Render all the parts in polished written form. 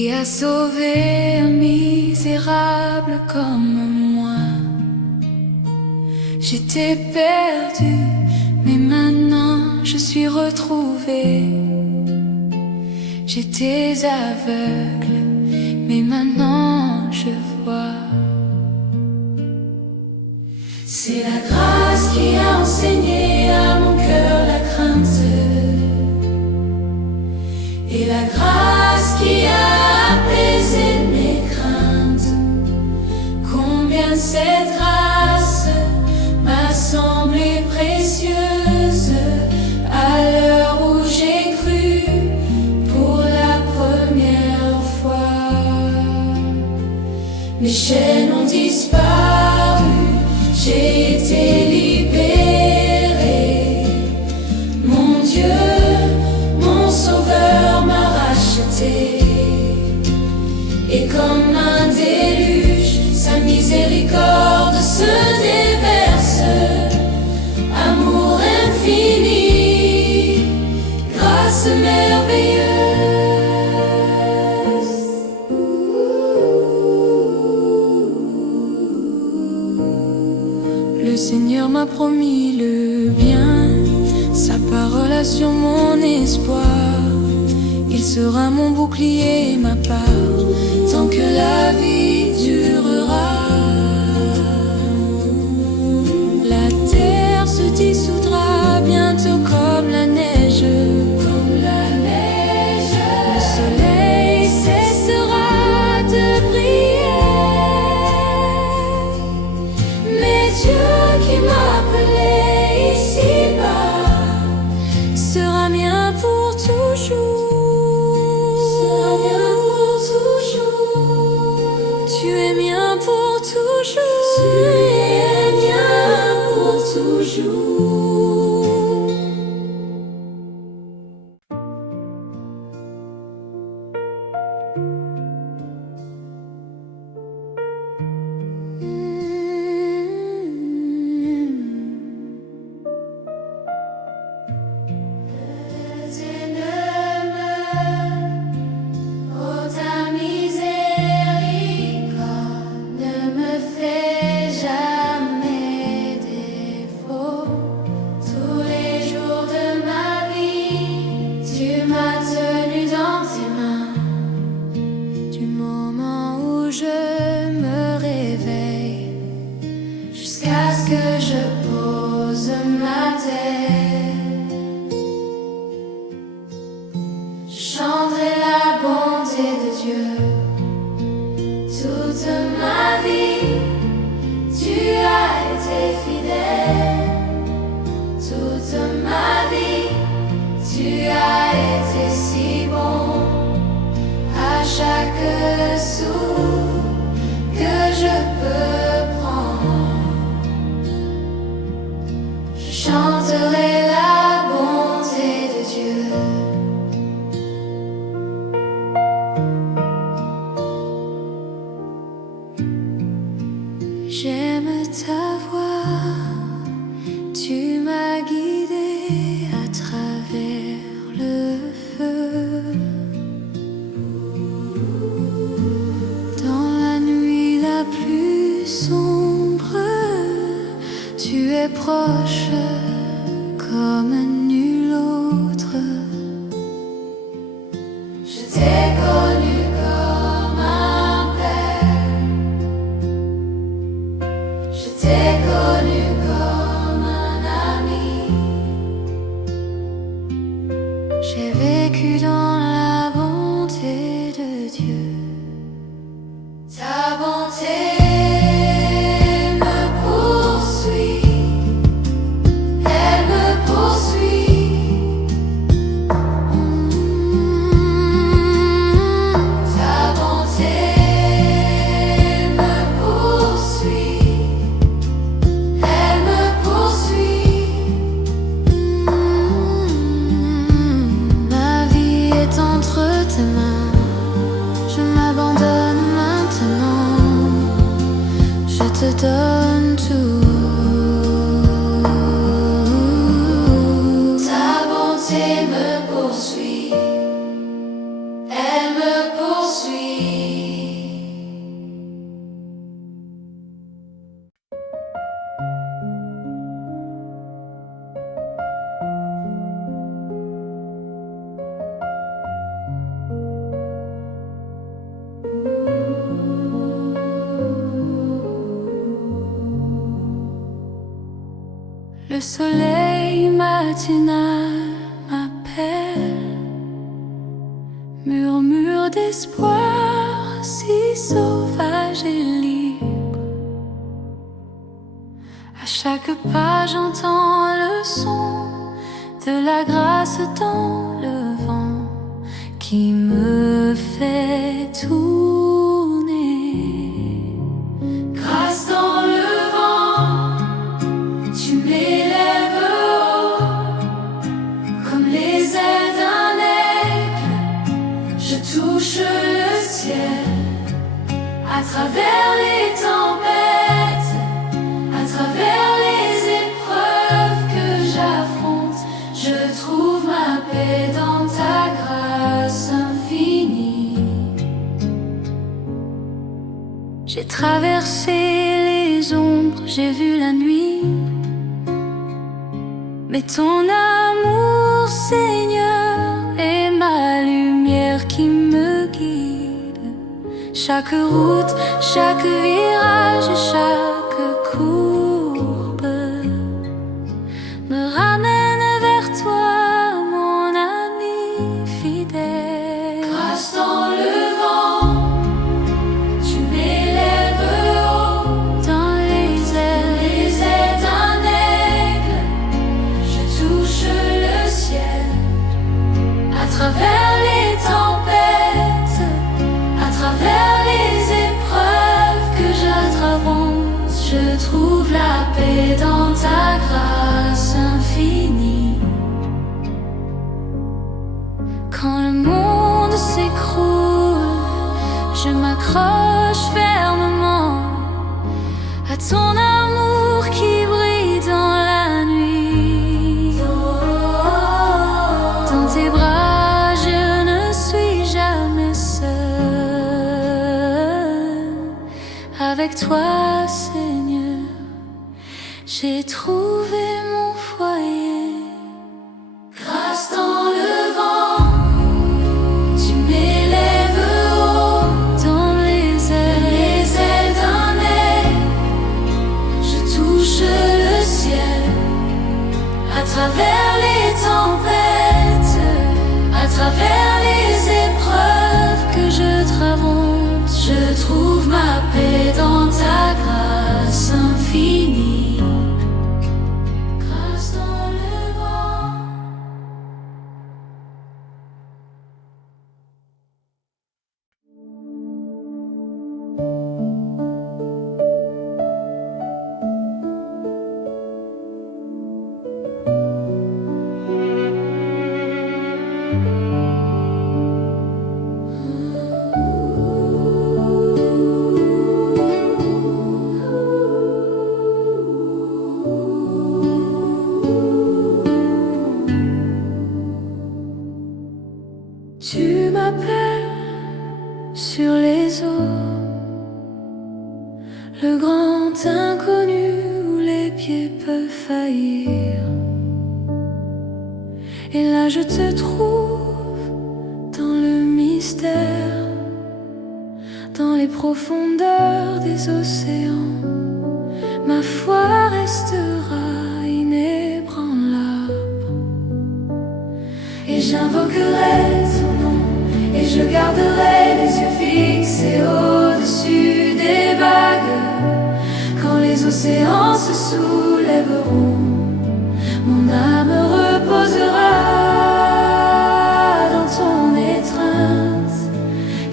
qui a sauvé un misérable comme moi. J'étais perdue, mais maintenant je suis retrouvée. J'étais aveugle, mais maintenant je vois. C'est la grâce qui a enseigné à mon cœur la crainte, et la grâce qui a apaisé mes craintes. Combien cette grâce m'a semblé précieuse à l'heure où j'ai cru pour la première fois. Mes chaînes ont disparu, j'ai été libérée. Mon Dieu, mon Sauveur m'a racheté. Et comme un déluge, sa miséricorde se déverse. Amour infini, grâce merveilleuse. Le Seigneur m'a promis le bien, sa parole assure mon espoir. Il sera mon bouclier et ma part, tant que la vie durera. La terre se dissoudra bientôt comme la neige. Le soleil cessera de briller. Mais Dieu qui m'a appelé ici-bas sera mien pour toujours. Tu es mien pour toujours. Tu es mien pour toujours. J'aime ta voix, tu m'as guidé à travers le feu. Dans la nuit la plus sombre, tu es proche comme nul autre. Je t'ai connu comme un père. Je t'ai connu comme un ami. J'ai vécu dans la bonté de Dieu. Ta bonté me poursuit. Elle me poursuit. Ta bonté me poursuit. Elle me poursuit. Ma vie est entre tes mains. Je m'abandonne maintenant. Je te donne tout. Ta bonté me poursuit. Elle me poursuit. Le soleil matinal m'appelle, murmure d'espoir si sauvage et libre. À chaque pas j'entends le son de la grâce dans le vent qui me fait tourner. Grâce dans le vent, tu m'élèves haut, comme les ailes d'un aigle. Je touche le ciel, à travers les tempêtes, à travers les épreuves que j'affronte. Je trouve ma paix dans ta grâce infinie. J'ai traversé les ombres, j'ai vu la nuit, mais ton amour, Seigneur, est ma lumière qui me guide. Chaque route, chaque virage et chaque courbe me ramène vers toi, mon ami fidèle. Grâce dans le vent, tu m'élèves haut, dans les ailes d'un aigle. Je touche le ciel, à travers les tempêtes, à travers les épreuves que j'traverse. Je trouve la paix dans ta grâce infinie. Quand le monde s'écroule, je m'accroche fermement à ton amour qui brille dans la nuit. Dans tes bras, je ne suis jamais seul. Avec toi, Seigneur, j'ai trouvé mon foyer. Grâce dans le vent, tu m'élèves haut, dans les ailes d'un aigle. Je touche le ciel, à travers les tempêtes, à travers les épreuves que je traverse. Je trouve ma paix dans ta grâce infinie. Grâce dans le vent. Tu m'appelles sur les eaux, le grand inconnu où les pieds peuvent faillir. Et là je te trouve dans le mystère, dans les profondeurs des océans. Ma foi restera inébranlable, et j'invoquerai ton nom, et je garderai les yeux fixés au-dessus des vagues. Quand les océans se soulèveront, mon âme reposera dans ton étreinte,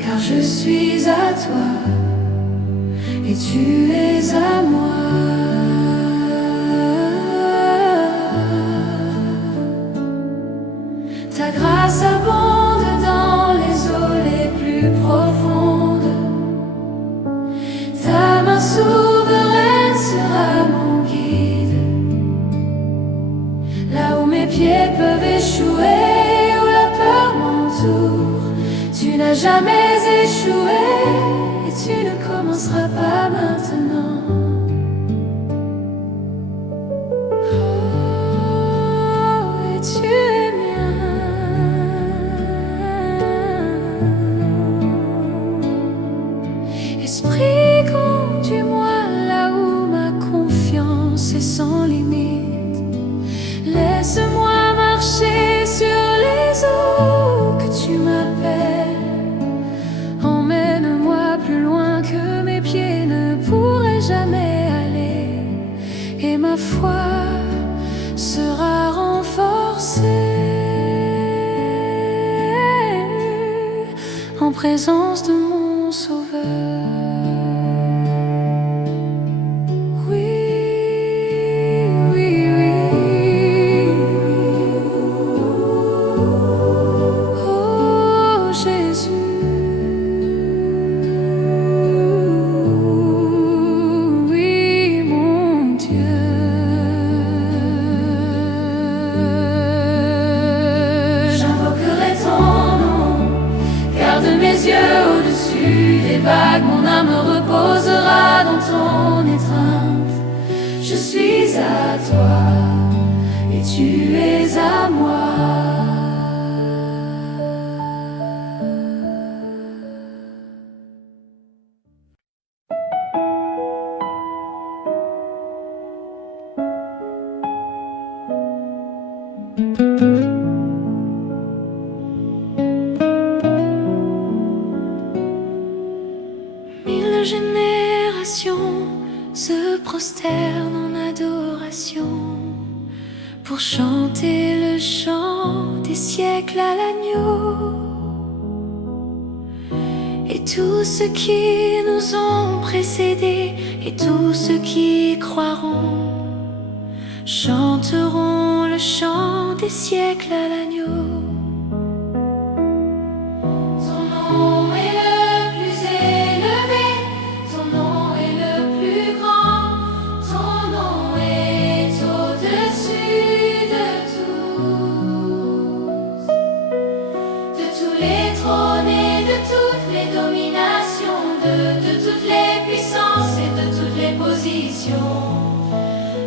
car je suis à toi et tu es à moi. Ta grâce abonde dans les eaux les plus profondes. Ta main souveraine sera mon guide. Là où mes pieds peuvent échouer, où la peur m'entoure, tu n'as jamais échoué et tu ne commenceras pas maintenant. Oh, et tu es mien. Esprit, conduis-moi là où ma confiance est sans limite. présence de mon sauveur. Mon âme reposera dans ton étreinte. Je suis à toi et tu es à moi. Générations se prosternent en adoration pour chanter le chant des siècles à l'agneau. Et tous ceux qui nous ont précédés et tous ceux qui croiront chanteront le chant des siècles à l'agneau. Son nom est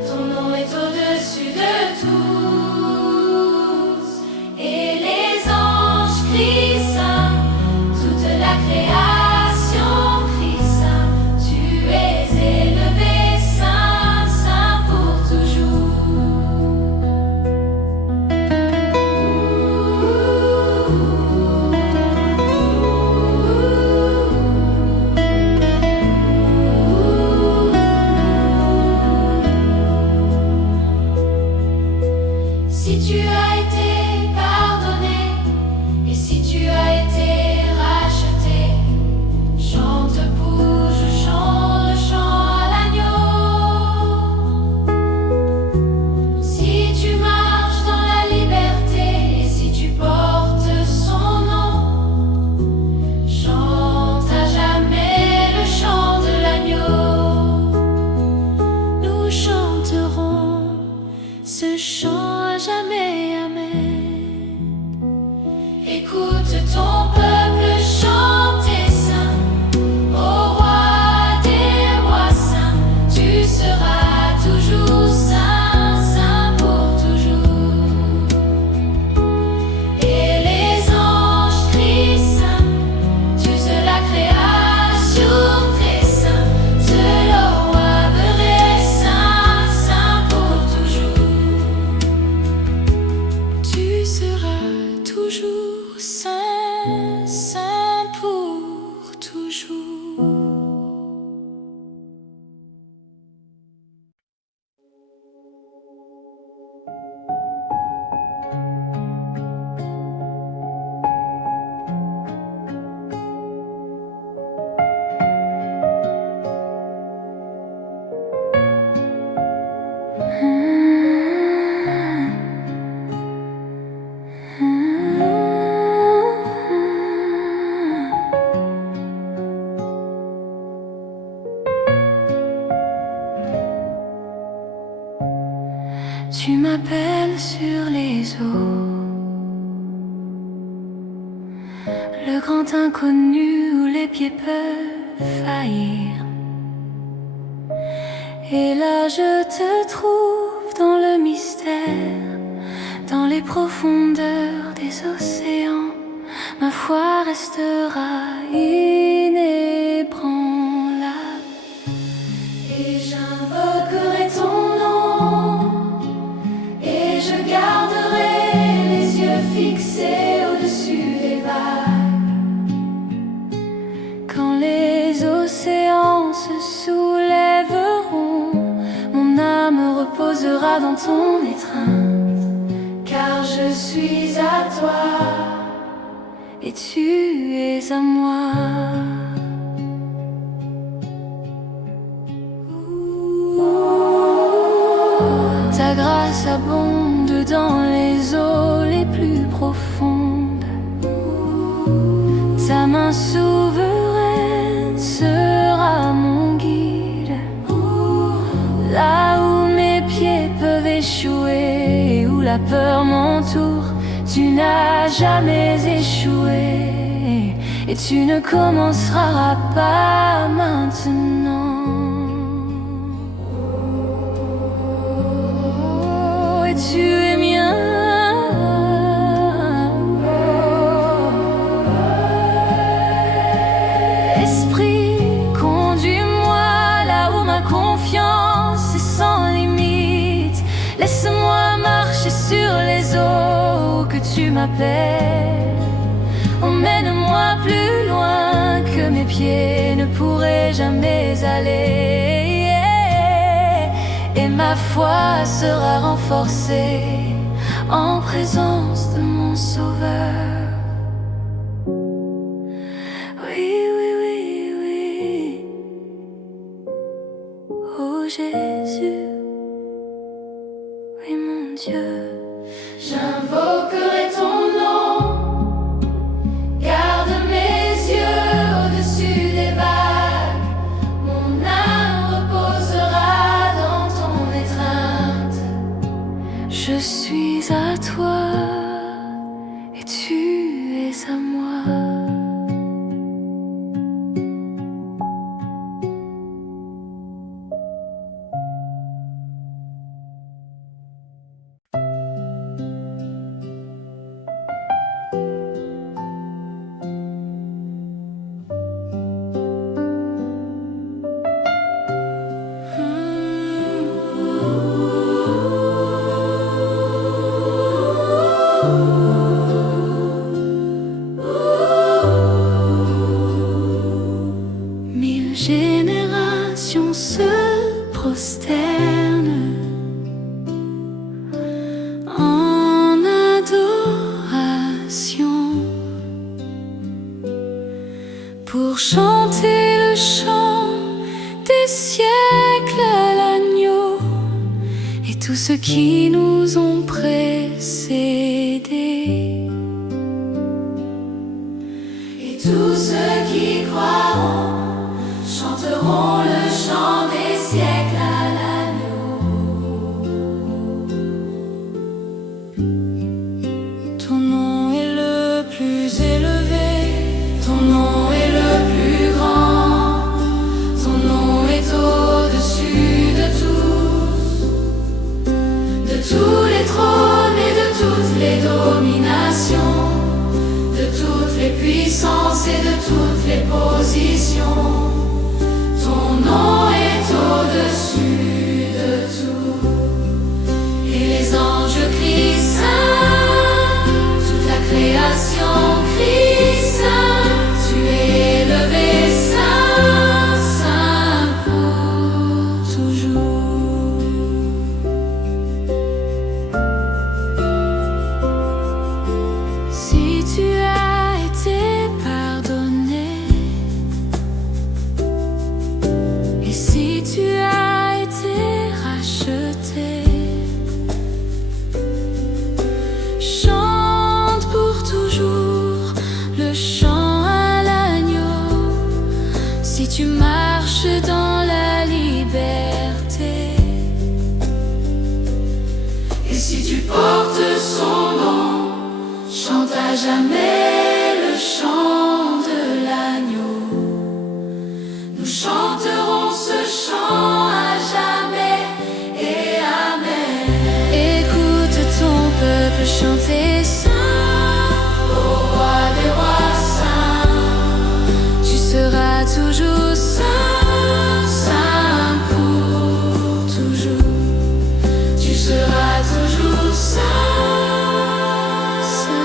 ton nom est au-dessus de tous, et les anges crient saint, toute la création crie saint. Tu es élevé, saint, saint pour Si tu as été pardonné et si tu as été racheté, chante pour je chante le chant à l'agneau. Si tu marches dans la liberté et si tu portes son nom, chante à jamais le chant de l'agneau. Nous chanterons ce chant jamais, amen. Écoute ton peuple chanter saint, ô roi des rois saints. Tu seras toujours saint, saint pour toujours. Et les anges crient saint, tous la création très saint. C'est le roi vrai saint, saint pour toujours. Tu seras toujours saint, saint pour toujours. Tu m'appelles sur les eaux, le grand inconnu où les pieds peuvent faillir. Et là je te trouve dans le mystère, dans les profondeurs des océans. Ma foi restera inébranlable et j'invoquerai ton nom. Et je garderai les yeux fixés au-dessus des vagues. Quand les océans se soulèveront, mon âme reposera dans ton étreinte. Car je suis à toi et tu es à moi. Ta grâce abonde dans les eaux les plus profondes. Ta main souveraine sera mon guide. Là où mes pieds peuvent échouer, où la peur m'entoure, tu n'as jamais échoué. Et tu ne commenceras pas maintenant. Et tu es mien. Esprit, conduis-moi là où ma confiance est sans limite. Laisse-moi marcher sur les eaux que tu m'appelles. Emmène-moi plus loin que mes pieds ne pourraient jamais aller. Et ma foi sera renforcée en présence de mon Sauveur. Oui, oui, oui, oui. Oh Jésus, oui mon Dieu, j'invoquerai ton nom. Garde mes yeux au-dessus des vagues. Mon âme reposera dans ton étreinte. Je suis à toi et tu es à moi. Mille générations se prosternent en adoration pour chanter le chant des siècles à l'agneau et tous ceux qui nous ont précédés. Et tous ceux qui croiront chanteront le chant des siècles à l'agneau. Ton nom est le plus élevé, ton nom est le plus grand, ton nom est au-dessus de tous les trônes et de toutes les dominations, de toutes les puissances et de toutes les positions. Ton nom est au-dessus de tout. Et les anges crient saint, toute la création crie saint. Tu es élevé saint, saint pour toujours. Si tu as été pardonné, et si tu as été racheté, chante pour toujours le chant à l'agneau. Si tu marches dans la liberté, et si tu portes son nom, chante à jamais le chant de l'agneau. Nous chanterons ce chant à jamais et amen. Écoute ton peuple chanter saint, au roi des rois saint. Tu seras toujours saint, saint pour toujours. Tu seras toujours saint, saint.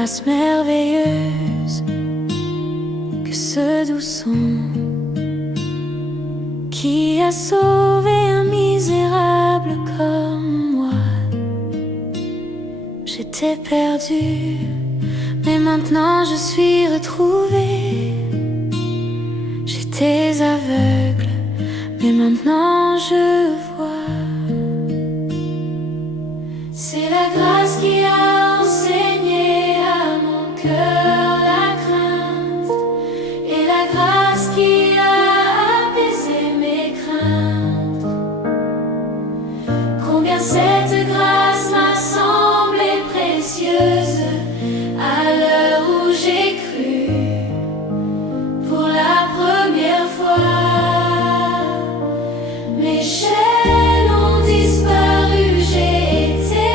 grâce merveilleuse que ce doux son qui a sauvé un misérable comme moi. J'étais perdue, mais maintenant je suis retrouvée. J'étais aveugle, mais maintenant je vois. C'est la grâce qui a enseigné à mon cœur la crainte, et la grâce qui a apaisé mes craintes. Combien cette grâce m'a semblé précieuse à l'heure où j'ai cru pour la première fois. Mes chaînes ont disparu, j'ai été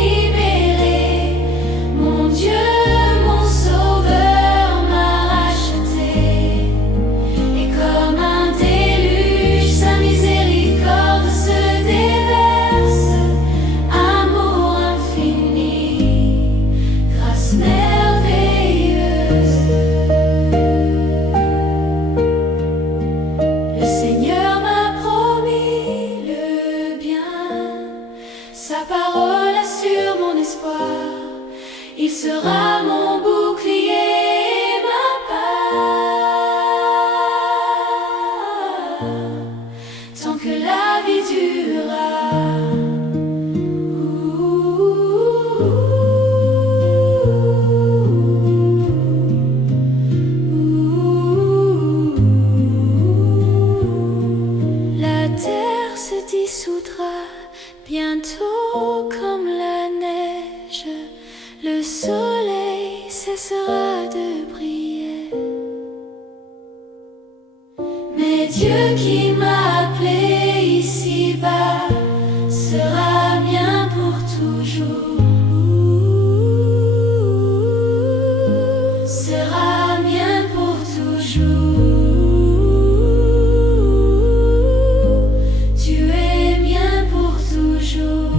libérée. Mon Dieu, mon Sauveur m'a racheté. Et comme un déluge, sa miséricorde se déverse. Amour infini, grâce merveilleuse. Le Seigneur m'a promis le bien, sa parole assure mon espoir. Il sera mon bouclier et ma part, tant que la vie durera. La terre se dissoudra bientôt comme la neige. Le soleil cessera de briller. Mais Dieu qui m'a appelé ici-bas sera bien pour toujours. Sera bien pour toujours. Tu es bien pour toujours.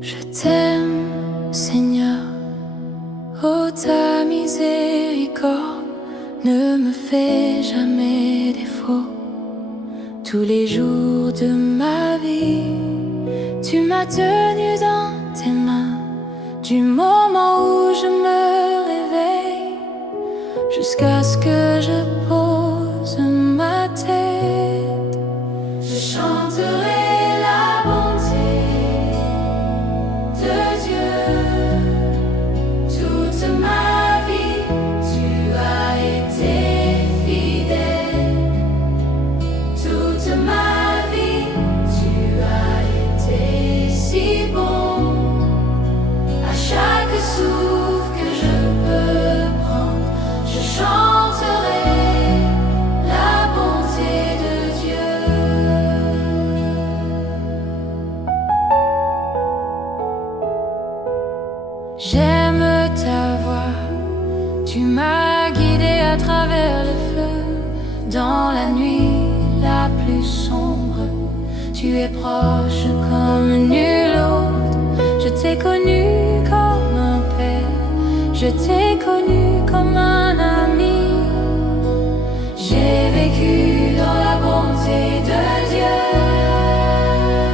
Je t'aime, Seigneur, oh ta miséricorde ne me fait jamais défaut. Tous les jours de ma vie, tu m'as tenu dans tes mains, du moment où je me réveille jusqu'à ce que je pose ma tête. Je chanterai la bonté de Dieu toute ma vie. Tu as été fidèle toute ma vie. Tu as été si bon. À chaque souffle que je peux prendre, je chanterai la bonté de Dieu. J'aime ta voix, tu m'as guidé à travers le feu. Dans la nuit la plus sombre, tu es proche comme nul autre. Je t'ai connu comme un père, je t'ai connu comme un ami. J'ai vécu dans la bonté de Dieu.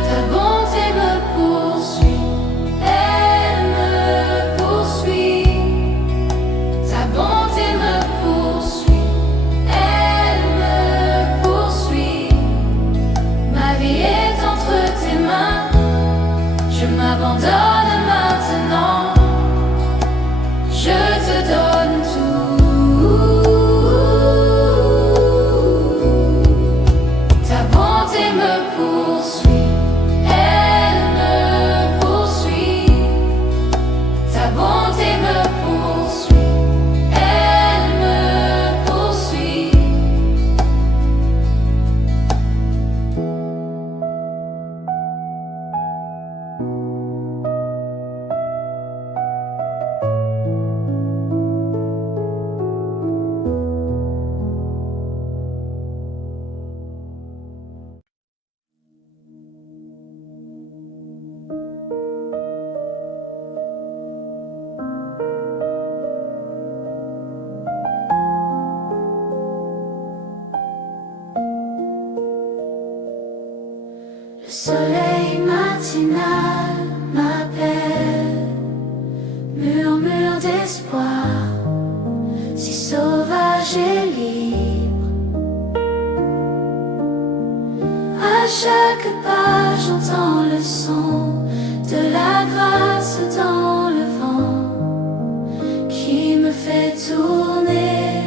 Ta bonté me poursuit, elle me poursuit. Ta bonté me poursuit, elle me poursuit. Ma vie est entre tes mains, je m'abandonne maintenant. Je te donne tout. Ta bonté me poursuit, elle me poursuit. Le soleil matinal m'appelle, murmure d'espoir, si sauvage et libre. À chaque pas j'entends le son de la grâce dans le vent qui me fait tourner.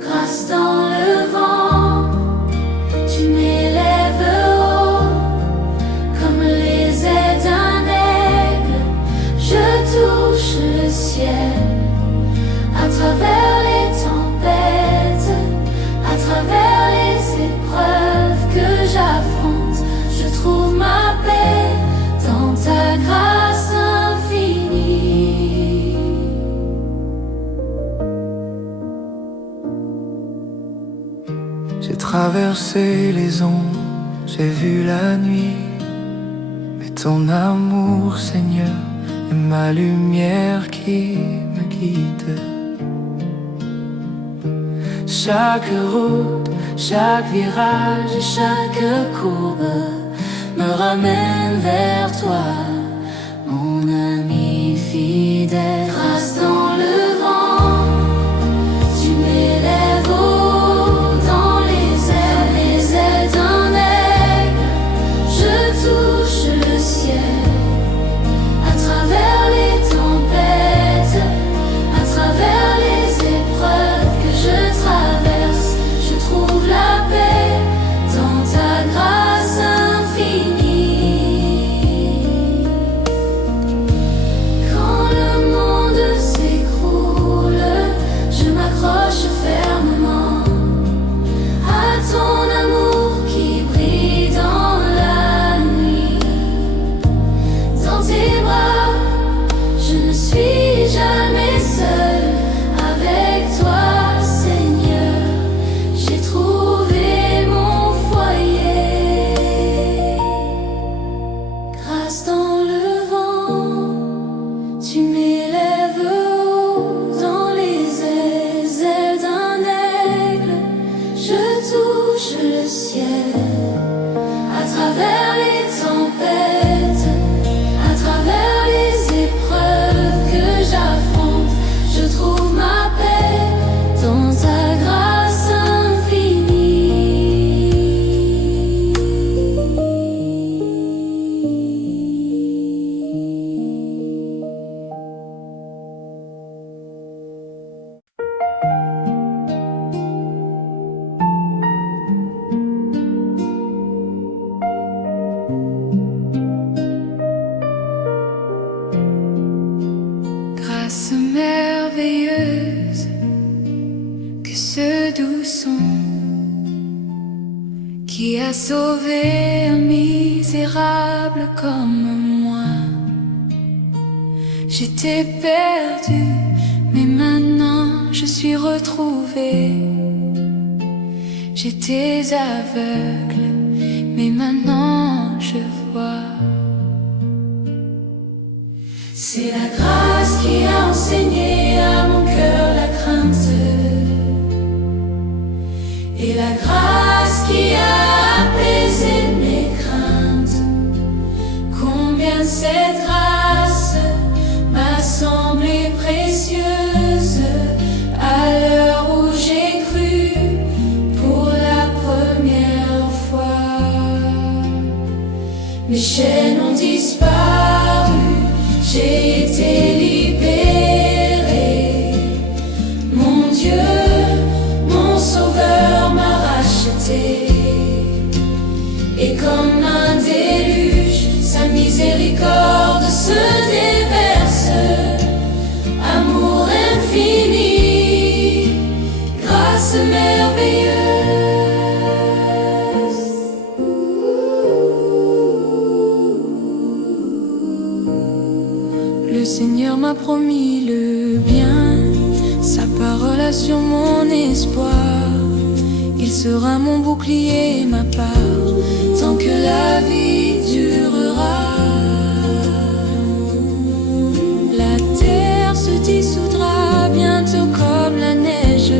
Grâce dans le vent, tu m'élèves haut comme les ailes d'un aigle. Je touche le ciel à travers les tempêtes, à travers les épreuves que j'affronte. Je trouve ma paix dans ta grâce infinie. J'ai traversé les ondes, j'ai vu la nuit, mais ton amour, Seigneur, est ma lumière qui me guide. Chaque route, chaque virage et chaque courbe me ramène vers toi, mon ami fidèle. Grâce dans le vent, tu m'élèves haut dans les ailes d'un aigle. Je touche le ciel à travers les tempêtes, à travers les épreuves que je traverse. Je trouve la paix dans ta grâce infinie. Quand le monde s'écroule, je m'accroche fermement à ton amour qui brille dans la nuit. Dans tes bras, je ne suis jamais seule. Avec toi, Seigneur, j'ai trouvé mon foyer. Grâce dans le vent, tu m'élèves haut dans les ailes d'un aigle. Je touche le ciel à travers les tempêtes, à travers les épreuves que j'affronte. Je trouve ma paix dans ta grâce infinie. Grâce merveilleuse que ce doux son qui a sauvé un misérable comme moi. J'étais perdue, mais maintenant je suis retrouvée. J'étais aveugle, mais maintenant je vois. C'est la grâce qui a enseigné à mon cœur la crainte, et la grâce qui a apaisé mes craintes. Combien cette grâce m'a semblé précieuse à l'heure où j'ai cru pour la première fois. Mes chaînes ont disparu, j'ai été libérée. Mon Dieu, mon Sauveur m'a racheté. Et comme un déluge, sa miséricorde se déverse. Amour infini, grâce merveilleuse. Le Seigneur m'a promis le bien, sa parole assure mon espoir. Il sera mon bouclier et ma part, tant que la vie durera. La terre se dissoudra bientôt comme la neige.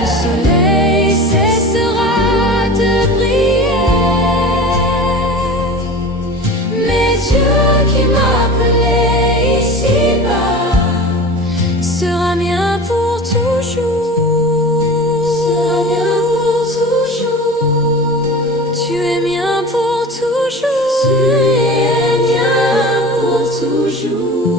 Le soleil cessera de briller. toujours.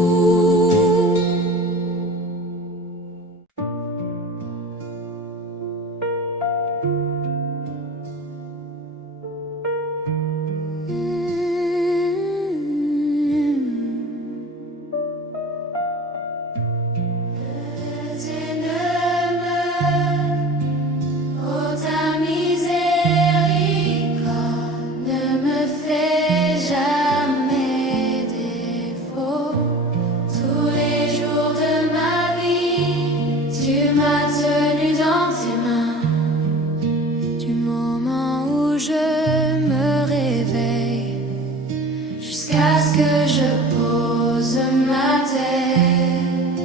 Que je pose ma tête,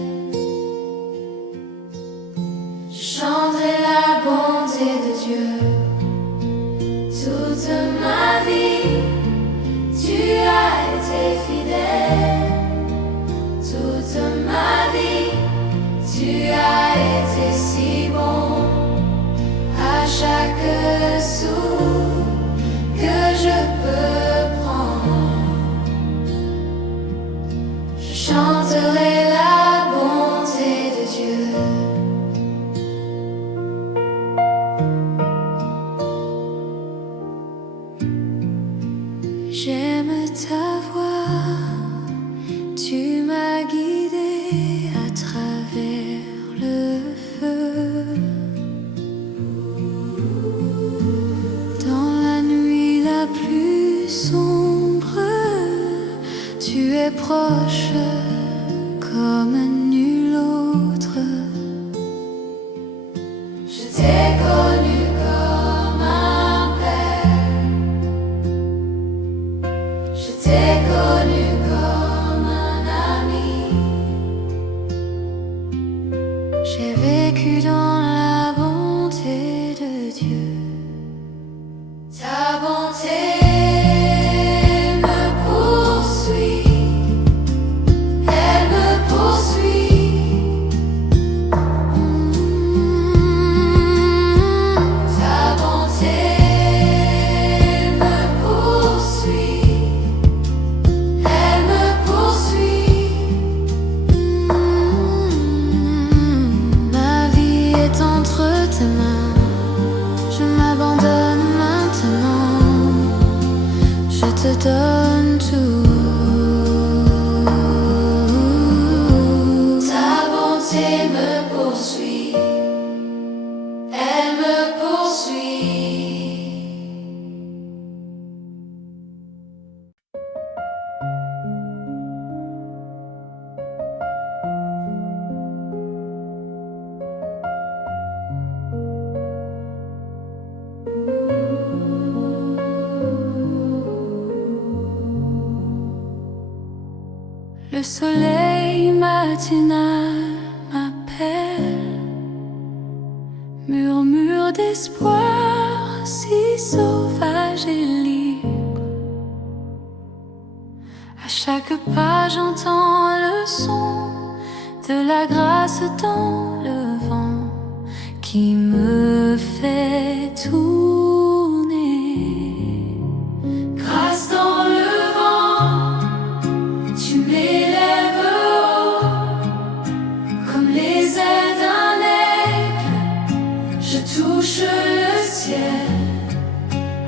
je chanterai la bonté de Dieu toute ma vie. Tu as été fidèle toute ma vie. Tu as été si bon à chaque souffle que je peux prendre. Chanterai la bonté de Dieu. J'aime ta voix, tu m'as guidé à travers le feu. Dans la nuit la plus sombre, tu es proche comme nul autre. Je t'ai connu comme un père, je t'ai connu comme un ami. J'ai vécu dans la bonté de Dieu. Ta bonté me poursuit. Je donne tout. Ta bonté me poursuit, elle me poursuit. Le soleil matinal m'appelle, murmure d'espoir si sauvage et libre. À chaque pas j'entends le son de la grâce dans le vent qui me fait tourner. Grâce dans le vent, tu m'élèves haut, comme les ailes d'un aigle. Je touche le ciel,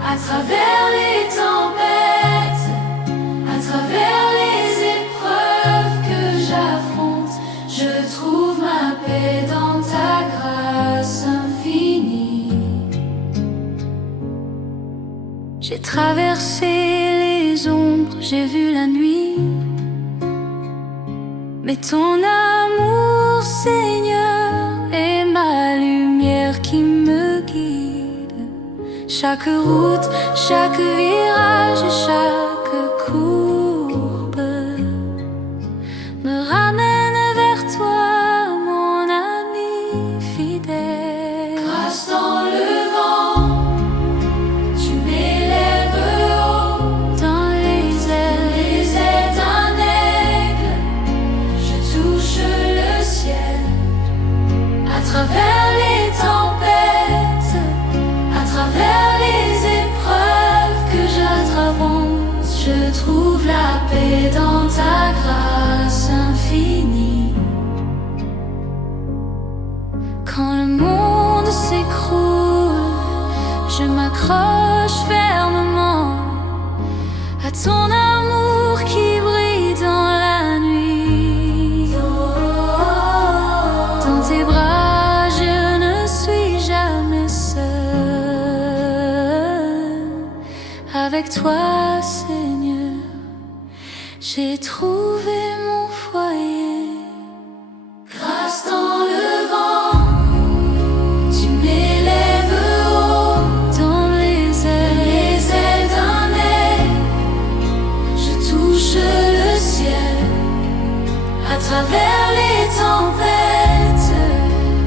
à travers les tempêtes, à travers les épreuves que j'affronte. Je trouve ma paix dans ta grâce infinie. J'ai traversé les ombres, j'ai vu la nuit, mais ton amour, Seigneur, est ma lumière qui me guide. Chaque route, chaque virage, chaque courbe me ramène vers toi, mon ami fidèle. Grâce dans le vent, tu m'élèves haut, dans les ailes d'un aigle. Je touche le ciel, à travers les tempêtes, à travers les épreuves que j'attraverse. paix dans ta grâce infinie. Quand le monde s'écroule, je m'accroche fermement à ton amour qui brille dans la nuit. Dans tes bras, je ne suis jamais seule. Avec toi, Seigneur, j'ai trouvé mon foyer. Grâce dans le vent, tu m'élèves haut dans les ailes d'un aigle. Je touche le ciel à travers les tempêtes,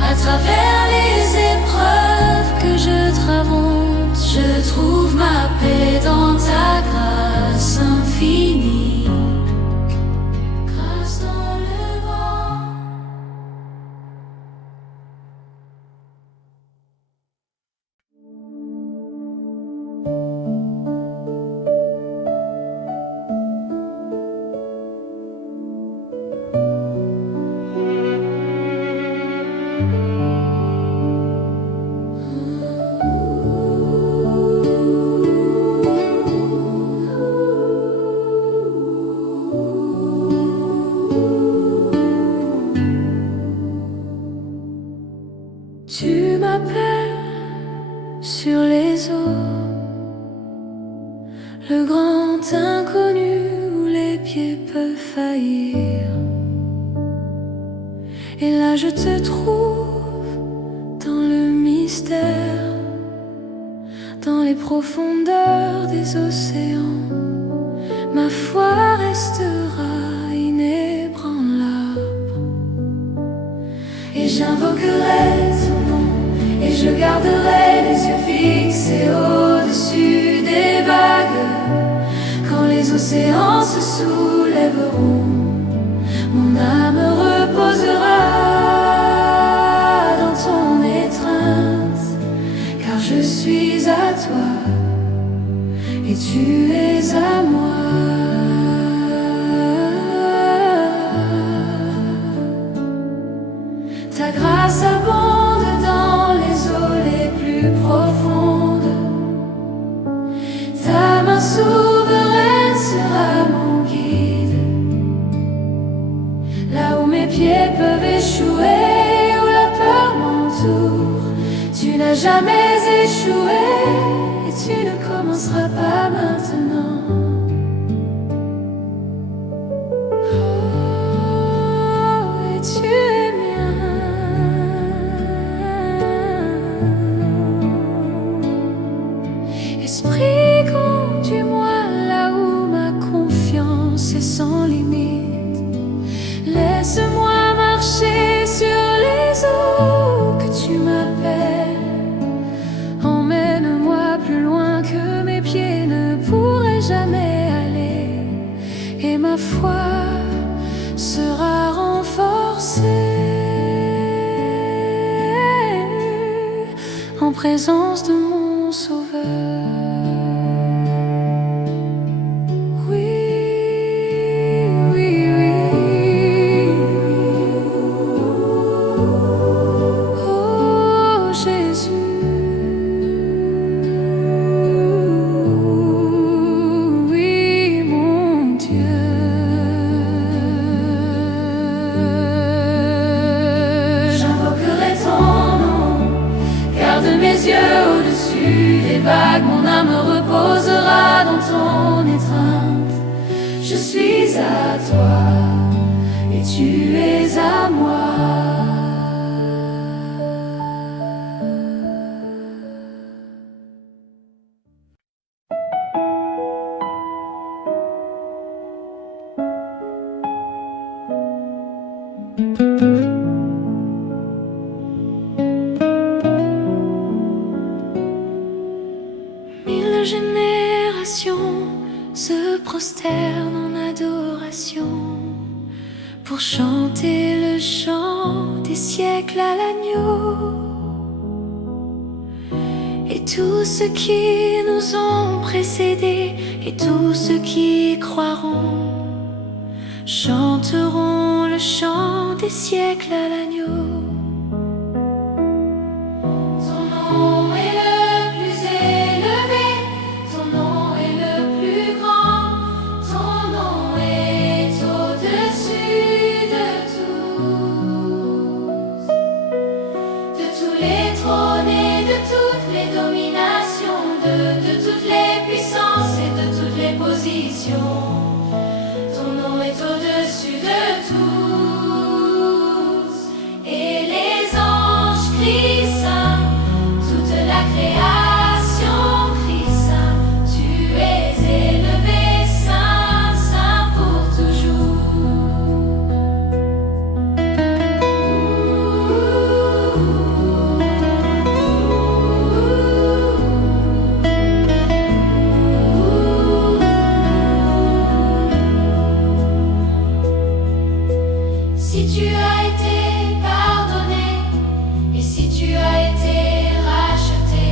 à travers les épreuves que je traverse. Je trouve ma paix dans ta grâce infinie. Grâce dans le vent. Tu m'appelles sur les eaux, le grand inconnu où les pieds peuvent faillir. Et là je te trouve dans le mystère, dans les profondeurs des océans. Ma foi restera inébranlable et j'invoquerai ton nom. Et je garderai les yeux fixés au-dessus des vagues. Quand les océans se soulèveront, mon âme reposera dans ton étreinte. Car je suis à toi et tu es à moi. Ta grâce abonde dans les eaux les plus profondes. Ta main souveraine sera mon guide. Là où mes pieds peuvent échouer, où la peur m'entoure, tu n'as jamais échoué et tu ne commenceras pas maintenant. Oh, et tu es mien. Esprit, conduis-moi là où ma confiance est sans limite. Laisse-moi marcher sur les eaux que tu m'appelles. Emmène-moi plus loin que mes pieds ne pourraient jamais aller. Et ma foi sera renforcée en présence de mon Sauveur. Mon âme reposera dans ton étreinte. Je suis à toi et tu es à moi. Générations se prosternent en adoration pour chanter le chant des siècles à l'agneau. Et tous ceux qui nous ont précédés et tous ceux qui croiront chanteront le chant des siècles à l'agneau. Ton nom est le plus élevé, ton nom est le plus grand, ton nom est au-dessus de tous les trônes et de toutes les dominations, de toutes les puissances et de toutes les positions. Ton nom est au-dessus de tous, et les anges crient saint, toute la création crie saint. Tu es élevé, saint, saint pour Si tu as été pardonné et si tu as été racheté,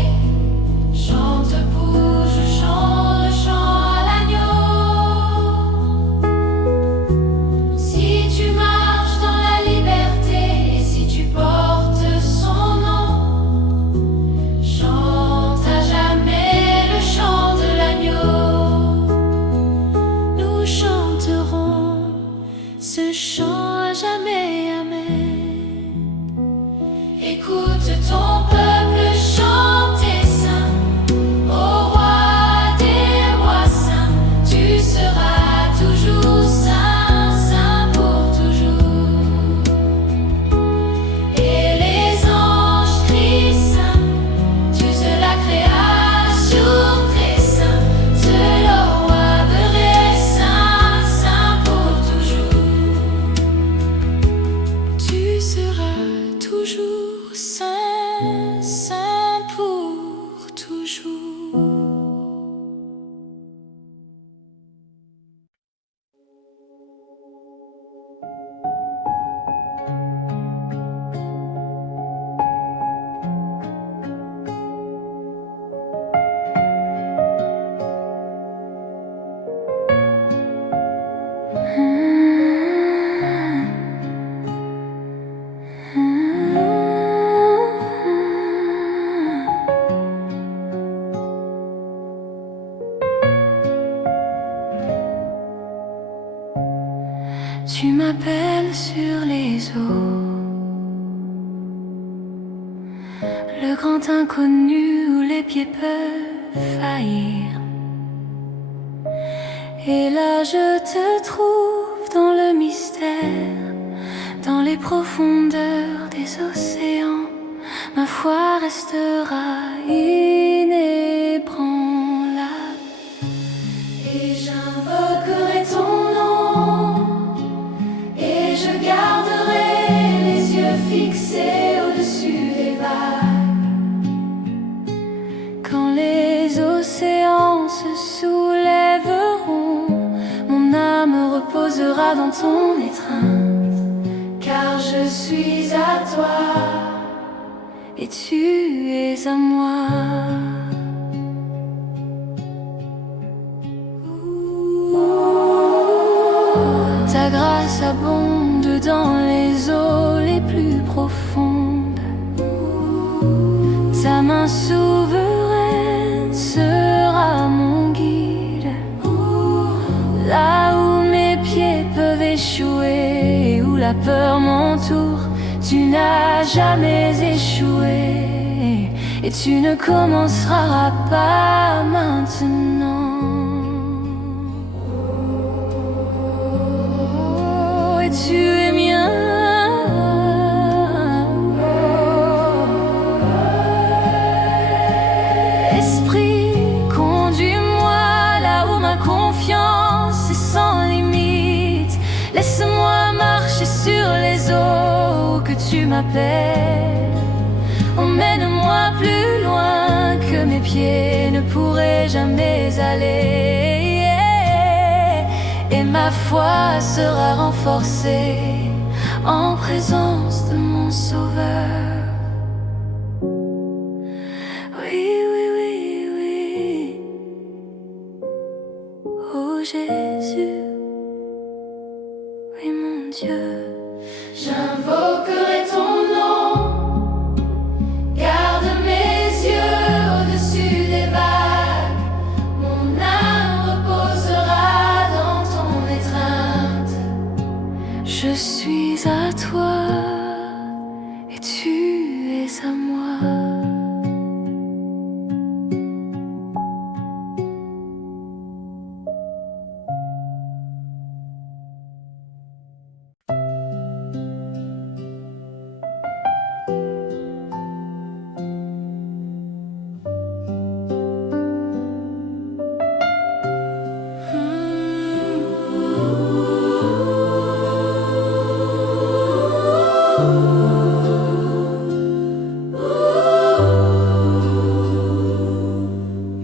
chante, bouge, chante le chant à l'agneau. Si tu marches dans la liberté et si tu portes son nom, chante à jamais le chant de l'agneau. Nous chanterons ce chant à jamais, amen. Écoute ton peuple chanter saint, au roi des rois saints. Tu seras toujours saint, saint pour toujours. Et les anges crient saint, tous la création très saint. Seul le roi vrai saint, saint pour toujours. Tu seras toujours saint, saint pour toujours. Tu m'appelles sur les eaux, le grand inconnu où les pieds peuvent faillir. Et là je te trouve dans le mystère, dans les profondeurs des océans. Ma foi restera inébranlable. Et j'invoquerai ton nom, et je garderai les yeux fixés au-dessus des vagues. Quand les océans se soulèveront, mon âme reposera dans ton étreinte. Car je suis à toi, et tu es à moi. Ta grâce abonde dans les eaux les plus profondes. Ta main souveraine sera mon guide. Là où mes pieds peuvent échouer, où la peur m'entoure, tu n'as jamais échoué, et tu ne commenceras pas maintenant. Oh, et tu es mien. Esprit, conduis-moi là où ma confiance est sans limite. Laisse-moi marcher sur les eaux que tu m'appelles. Emmène-moi plus loin que mes pieds ne pourraient jamais aller. Et ma foi sera renforcée en présence de mon Sauveur. Oui, oui, oui, oui. Oh Jésus, yeux. J'invoquerai ton nom, garde mes yeux au-dessus des vagues. Mon âme reposera dans ton étreinte. Je suis à toi et tu es à moi.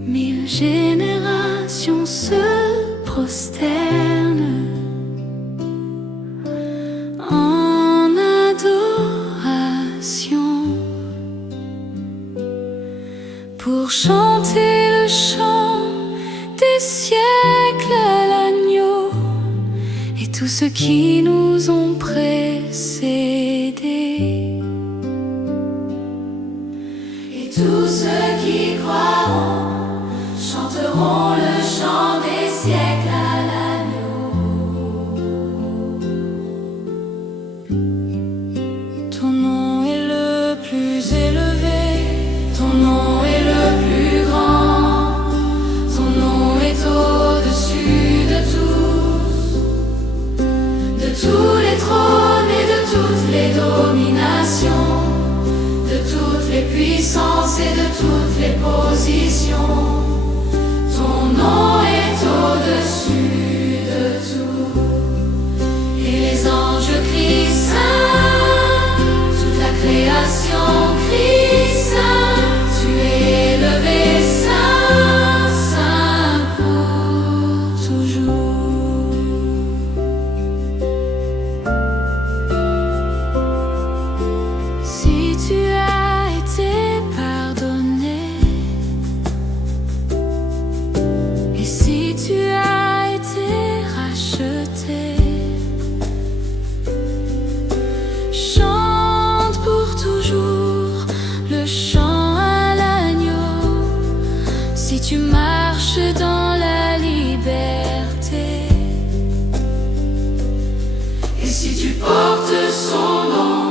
Mille générations se prosternent en adoration pour chanter le chant des siècles à l'agneau et tous ceux qui nous ont précédés. Et tous ceux qui croiront chanteront le chant des siècles à l'agneau. Ton nom est le plus élevé, ton nom est le plus grand, Ton nom est au-dessus de tous les trônes et de toutes les dominations, de toutes les puissances et de toutes les positions. Ton nom est au-dessus de tout. Et les anges crient saint, toute la création crie saint. Tu es élevé saint, saint pour toujours. Si tu as été pardonné, et si tu as été racheté, chante pour toujours le chant à l'agneau. Si tu marches dans la liberté, Et si tu portes son nom,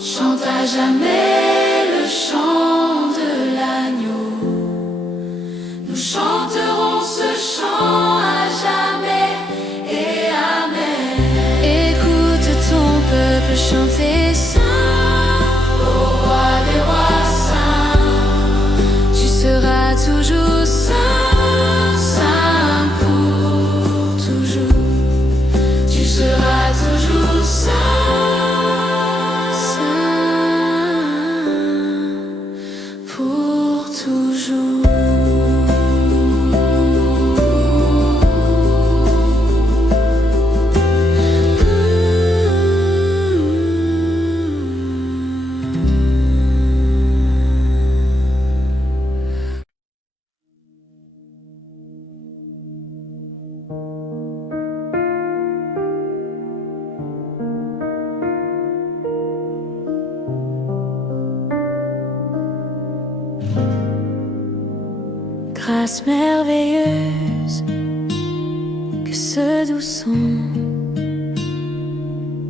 chante à jamais le chant de l'agneau. Nous chanterons ce chant à jamais et amen. écoute ton peuple chanter saint. Au roi des rois saints, Tu seras toujours saint, saint pour toujours. tu seras toujours saint, Saint pour toujours. Grâce merveilleuse que ce doux son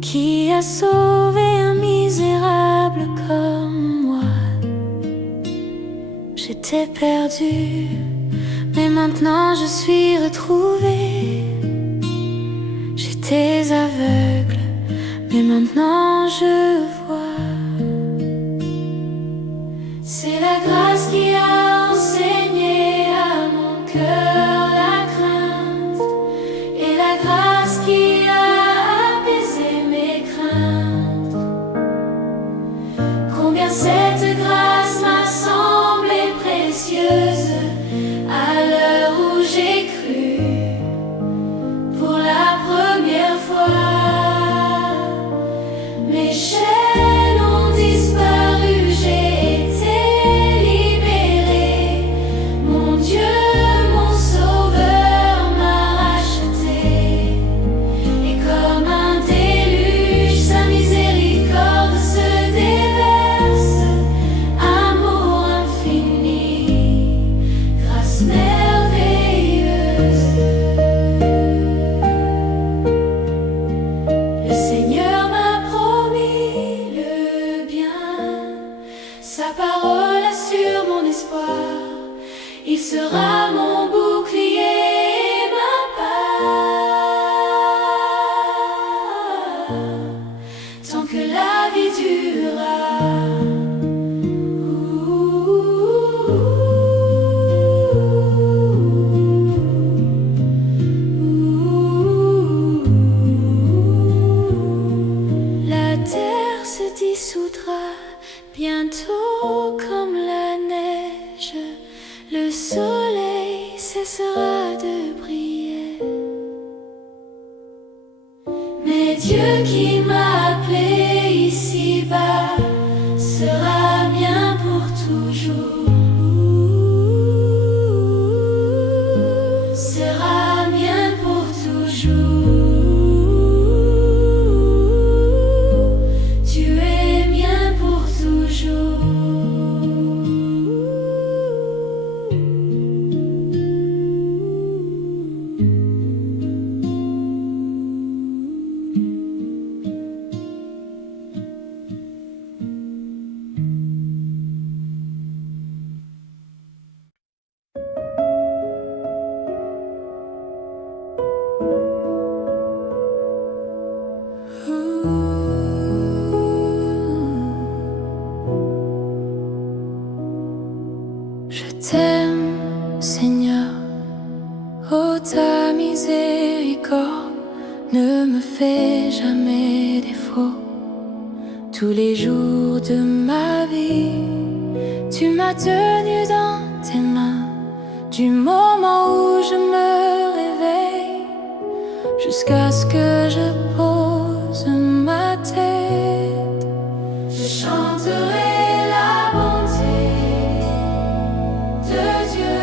qui a sauvé un misérable comme moi. J'étais perdue, mais maintenant je suis retrouvée. J'étais aveugle, mais maintenant je vois. C'est la grâce qui a enseigné à mon cœur la crainte, et la grâce qui a apaisé mes craintes. Combien cette grâce m'a semblé précieuse à l'heure où j'ai cru pour la première fois. Mes chers sera mon bouclier et ma part, tant que la vie durera. La terre se dissoudra bientôt comme la neige, le soleil cessera de briller. Mais Dieu qui m'a appelé ici-bas sera bien pour toujours. Sera bien pour toujours. Tu es bien pour toujours. Je t'aime, Seigneur, oh ta miséricorde ne me fait jamais défaut. Tous les jours de ma vie, tu m'as tenu dans tes mains, du moment où je me réveille jusqu'à ce que je pose ma tête. Je chanterai la bonté de Dieu.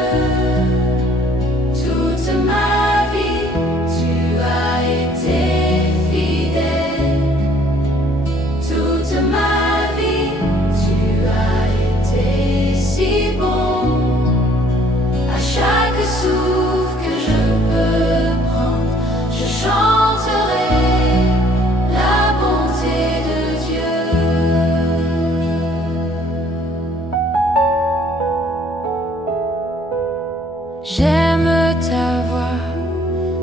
Toute ma vie, tu as été fidèle. Toute ma vie, tu as été si bon. À chaque souffle que je peux prendre, je chanterai la bonté de Dieu. J'aime ta voix,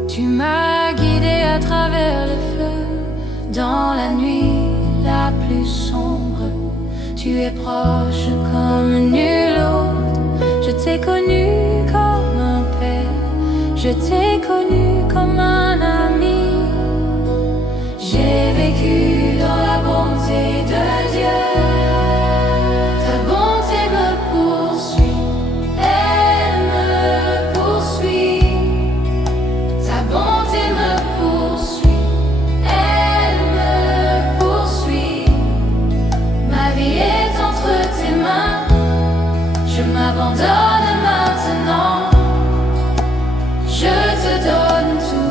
tu m'as guidé à travers le feu. Dans la nuit la plus sombre, tu es proche comme nul autre. Je t'ai connu comme un père, je t'ai connu comme un ami. J'ai vécu dans la bonté de Dieu. Ta bonté me poursuit, elle me poursuit. Ta bonté me poursuit, elle me poursuit. Ma vie est entre tes mains, je m'abandonne maintenant. Je te donne tout.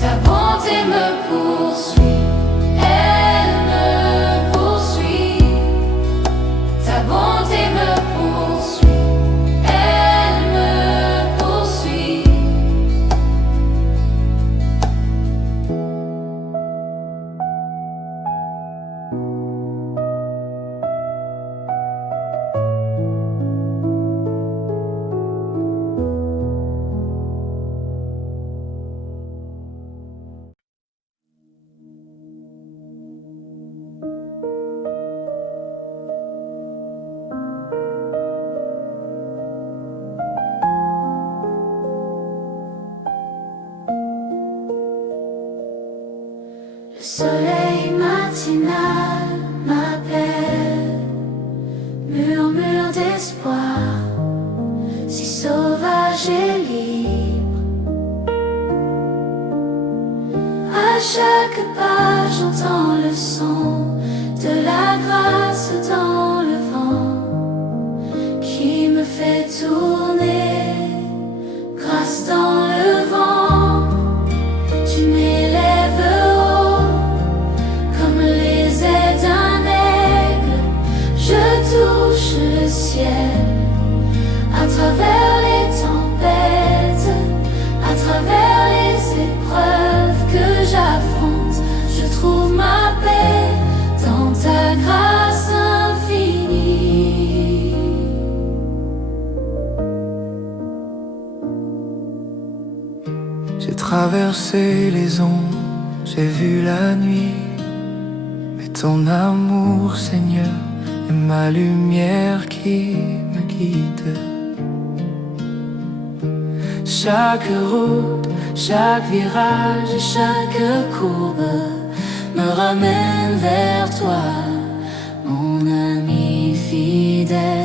Ta bonté me poursuit, elle me poursuit. Ta bonté me poursuit, elle me poursuit. Le soleil matinal m'appelle, murmure d'espoir, si sauvage et libre. À chaque pas j'entends le son de la grâce dans le vent qui me fait tourner, grâce dans le vent. Tu m'élèves haut comme les ailes d'un aigle. Je touche le ciel à travers les tempêtes, à travers les épreuves que j'affronte. Je trouve ma paix dans ta grâce infinie. traversé les ondes, j'ai vu la nuit. Mais ton amour, Seigneur, est ma lumière qui me guide. Chaque route, chaque virage et chaque courbe me ramène vers toi, mon ami fidèle.